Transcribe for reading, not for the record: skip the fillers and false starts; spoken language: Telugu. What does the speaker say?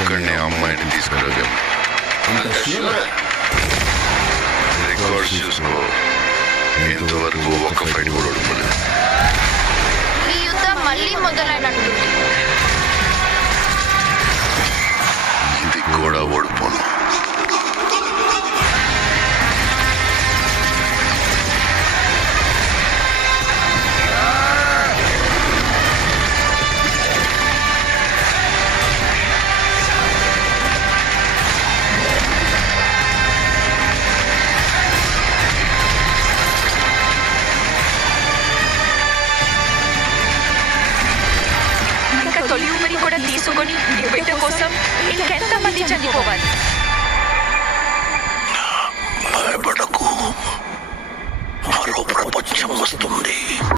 ఒక్కడిని అమ్మాయిని తీసుకురాగలను. రికార్డ్స్ చూసుకో, ఇంతవరకు ఒక్క ఫైట్ కూడా ఓడిపోలేదు. ఈ యుద్ధం మళ్ళీ మొదలైనట్టుంది. ఇది కూడా ఓడిపోను. తొలి ఊపిరి కూడా తీసుకొని నీ బిడ్డ కోసం ఇంకెంతమంది చనిపోవాలి? భయపడకు, మరో ప్రపంచం వస్తుంది.